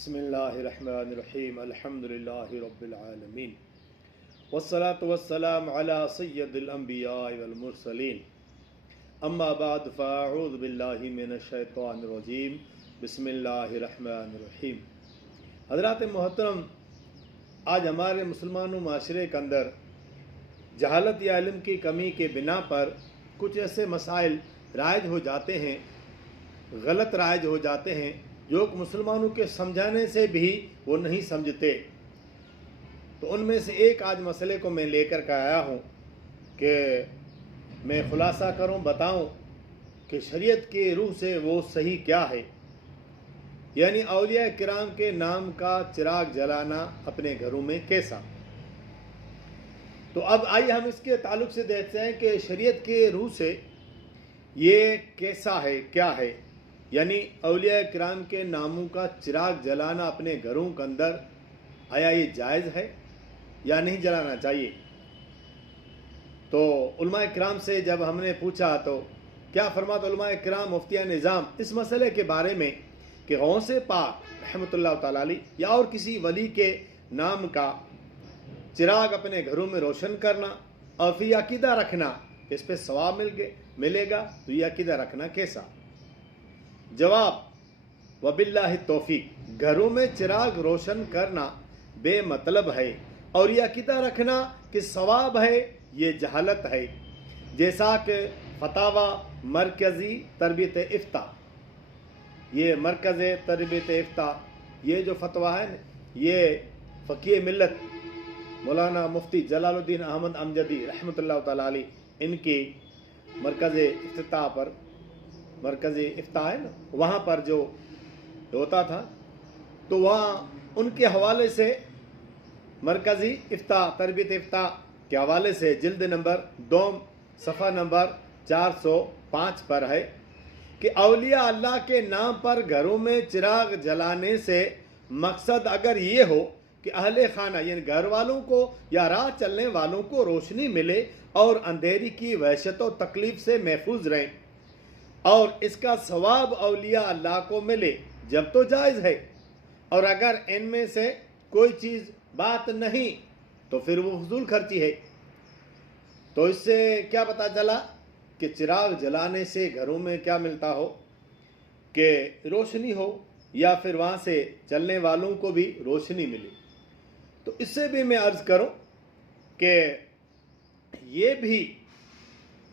बिस्मिल्लाहिर्रहमानिर्रहीम अल्हम्दुलिल्लाहि रब्बिल आलमीन वस्सलातु वस्सलामु अला सय्यदिल अंबिया वल मुरसलीन अम्मा बाद फ़अऊज़ु बिल्लाहि मिनश शैतानिर रजीम बिस्मिल्लाहिर्रहमानिर्रहीम। हज़रात मोहतरम, आज हमारे मुसलमानों माशरे के अंदर जहालत या इल्म की कमी के बिना पर कुछ ऐसे मसाइल राइज हो जाते हैं, गलत राइज हो जाते हैं जो मुसलमानों के समझाने से भी वो नहीं समझते। तो उनमें से एक आज मसले को मैं लेकर के आया हूँ कि मैं खुलासा करूँ, बताऊँ कि शरीयत की रूह से वो सही क्या है, यानी औलिया किराम के नाम का चिराग जलाना अपने घरों में कैसा। तो अब आइए हम इसके ताल्लुक से देखते हैं कि शरीयत के रूह से ये कैसा है, क्या है। यानी औलिया किराम के नामों का चिराग जलाना अपने घरों के अंदर, आया ये जायज़ है या नहीं जलाना चाहिए। तो उलमा किराम से जब हमने पूछा तो क्या फरमाते उलमा किराम मुफ्तिया निज़ाम इस मसले के बारे में कि गौसे पाक रहमतुल्लाह तआला अलैह या और किसी वली के नाम का चिराग अपने घरों में रोशन करना और फिर अकीदा रखना इस पे सवाब मिलेगा, तो ये अकीदा रखना कैसा। जवाब वबिल्लाहि तौफीक, घरों में चिराग रोशन करना बेमतलब है और यह अकीदा रखना कि सवाब है, ये जहालत है। जैसा कि फतावा मरकज़ी तरबियत इफ्ता, ये मरकज़ तरबियत इफ्ता, ये जो फतवा है ये फ़कीह मिल्लत मौलाना मुफ्ती जलालुद्दीन अहमद अमजदी रहमतुल्लाह तआला अलैह इनकी मरकज़ इफ्ता पर, मरकज़ इफ्ता है ना, वहाँ पर जो होता था तो वहाँ उनके हवाले से मरकज़ी इफ्ता तरबियत इफ्ता के हवाले से जिल्द नंबर 2 सफ़ा नंबर 405 पर है कि औलिया अल्लाह के नाम पर घरों में चिराग जलाने से मकसद अगर ये हो कि अहले खाना यानी घर वालों को या राह चलने वालों को रोशनी मिले और अंधेरी की वहशत और तकलीफ से महफूज रहें और इसका सवाब औलिया अल्लाह को मिले, जब तो जायज़ है। और अगर इनमें से कोई चीज़ बात नहीं तो फिर वो फजूल खर्ची है। तो इससे क्या पता चला कि चिराग जलाने से घरों में क्या मिलता हो कि रोशनी हो या फिर वहाँ से चलने वालों को भी रोशनी मिले। तो इससे भी मैं अर्ज़ करूँ कि ये भी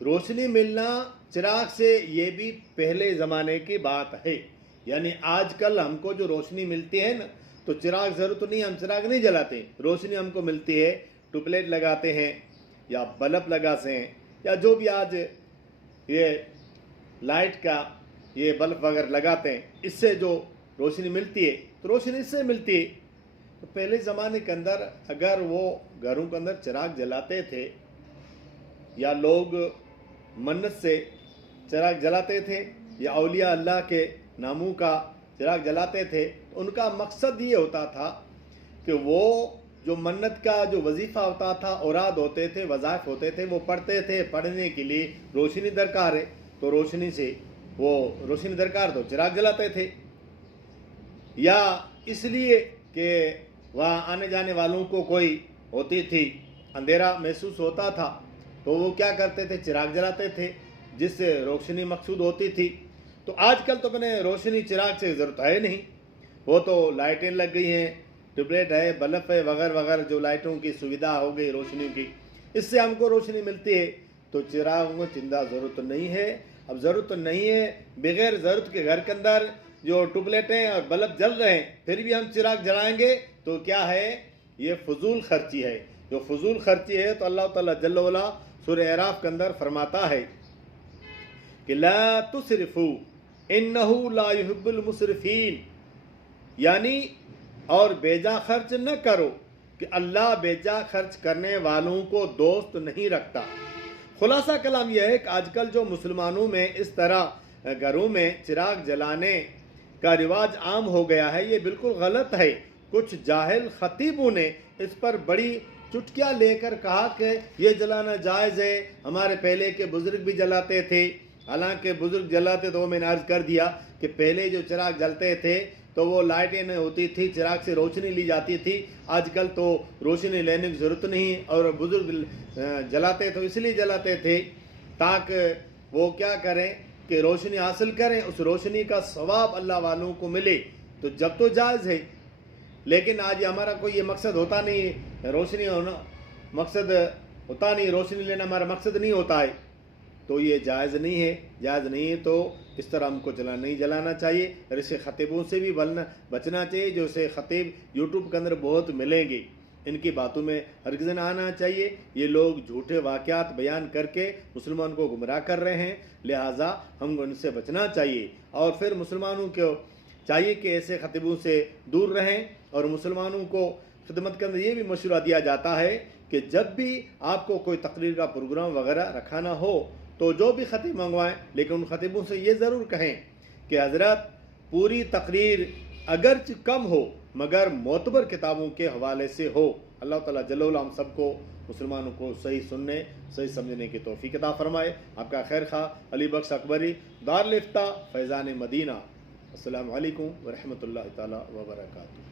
रोशनी मिलना चिराग से ये भी पहले ज़माने की बात है। यानी आजकल हमको जो रोशनी मिलती है ना, तो चिराग ज़रूरत नहीं, हम चिराग नहीं जलाते, रोशनी हमको मिलती है, ट्यूबलाइट लगाते हैं या बल्ब लगाते हैं या जो भी आज ये लाइट का ये बल्ब वगैरह लगाते हैं, इससे जो रोशनी मिलती है तो रोशनी इससे मिलती है। तो पहले ज़माने के अंदर अगर वो घरों के अंदर चिराग जलाते थे या लोग मन्नत से चिराग जलाते थे या औलिया अल्लाह के नामों का चिराग जलाते थे, तो उनका मकसद ये होता था कि वो जो मन्नत का जो वजीफ़ा होता था, औराद होते थे, वज़ाइफ होते थे, वो पढ़ते थे। पढ़ने के लिए रोशनी दरकार है, तो रोशनी से वो रोशनी दरकार तो चिराग जलाते थे। या इसलिए कि वहाँ आने जाने वालों को कोई होती थी, अंधेरा महसूस होता था, तो वो क्या करते थे, चिराग जलाते थे, जिससे रोशनी मकसूद होती थी। तो आजकल तो मैंने रोशनी चिराग से ज़रूरत है नहीं, वो तो लाइटें लग गई हैं, ट्यूबलाइट है, बल्ब है, वगैरह वगैरह जो लाइटों की सुविधा हो गई रोशनी की, इससे हमको रोशनी मिलती है। तो चिराग को चिंता ज़रूरत नहीं है। अब ज़रूरत नहीं है, बगैर ज़रूरत के घर के अंदर जो ट्यूबलाइटें और बल्ब जल रहे हैं फिर भी हम चिराग जलाएंगे तो क्या है, ये फजूल खर्ची है। जो फजूल खर्ची है तो अल्लाह ताला जल्ल वअला सूरह अराफ के अंदर फरमाता है कि ला तुसरिफू इन्नहु ला युहिब्बुल मुसरिफीन, यानी और बेजा खर्च न करो कि अल्लाह बेजा खर्च करने वालों को दोस्त नहीं रखता। खुलासा कलाम यह है कि आजकल जो मुसलमानों में इस तरह घरों में चिराग जलाने का रिवाज आम हो गया है, ये बिल्कुल गलत है। कुछ जाहिल खतीबों ने इस पर बड़ी चुटकियाँ लेकर कहा कि ये जलाना जायज़ है, हमारे पहले के बुज़ुर्ग भी जलाते थे। हालांकि बुज़ुर्ग जलाते तो मैंने अर्ज़ कर दिया कि पहले जो चिराग जलते थे تو وہ لائٹیں نہیں ہوتی تھی، چراغ سے روشنی لی جاتی تھی. آج کل تو روشنی لینے کی ضرورت نہیں ہے، اور بزرگ جلاتے تو اس لیے جلاتے تھے تاکہ وہ کیا کریں کہ روشنی حاصل کریں، اس روشنی کا ثواب اللہ والوں کو ملے. تو جب تو جائز ہے، لیکن آج ہمارا کوئی یہ مقصد ہوتا نہیں، روشنی ہونا مقصد ہوتا نہیں، روشنی لینا ہمارا مقصد نہیں ہوتا ہے، تو یہ جائز نہیں ہے. جائز نہیں ہے تو اس طرح ہم کو نہیں جلانا چاہیے. اور اسے خطیبوں سے بھی بچنا چاہیے، جو اسے خطیب یوٹیوب کے اندر بہت ملیں گے. ان کی باتوں میں ہرگز نہ آنا چاہیے. یہ لوگ جھوٹے واقعات بیان کر کے مسلمان کو گمراہ کر رہے ہیں، لہٰذا ہم کو ان سے بچنا چاہیے. اور پھر مسلمانوں کو چاہیے کہ ایسے خطیبوں سے دور رہیں. اور مسلمانوں کو خدمت کے اندر یہ بھی مشورہ دیا جاتا ہے کہ جب بھی آپ کو کوئی تقریر کا پروگرام وغیرہ رکھانا ہو تو جو بھی خطیب منگوائیں، لیکن ان خطیبوں سے یہ ضرور کہیں کہ حضرت پوری تقریر اگرچہ کم ہو مگر معتبر کتابوں کے حوالے سے ہو. اللہ تعالیٰ جل وعلا ہم سب کو مسلمانوں کو صحیح سننے صحیح سمجھنے کی توفیق عطا فرمائے. آپ کا خیر خواہ علی بخش اکبری، دارالفتہ فیضان مدینہ. السلام علیکم ورحمۃ اللہ تعالیٰ وبرکاتہ.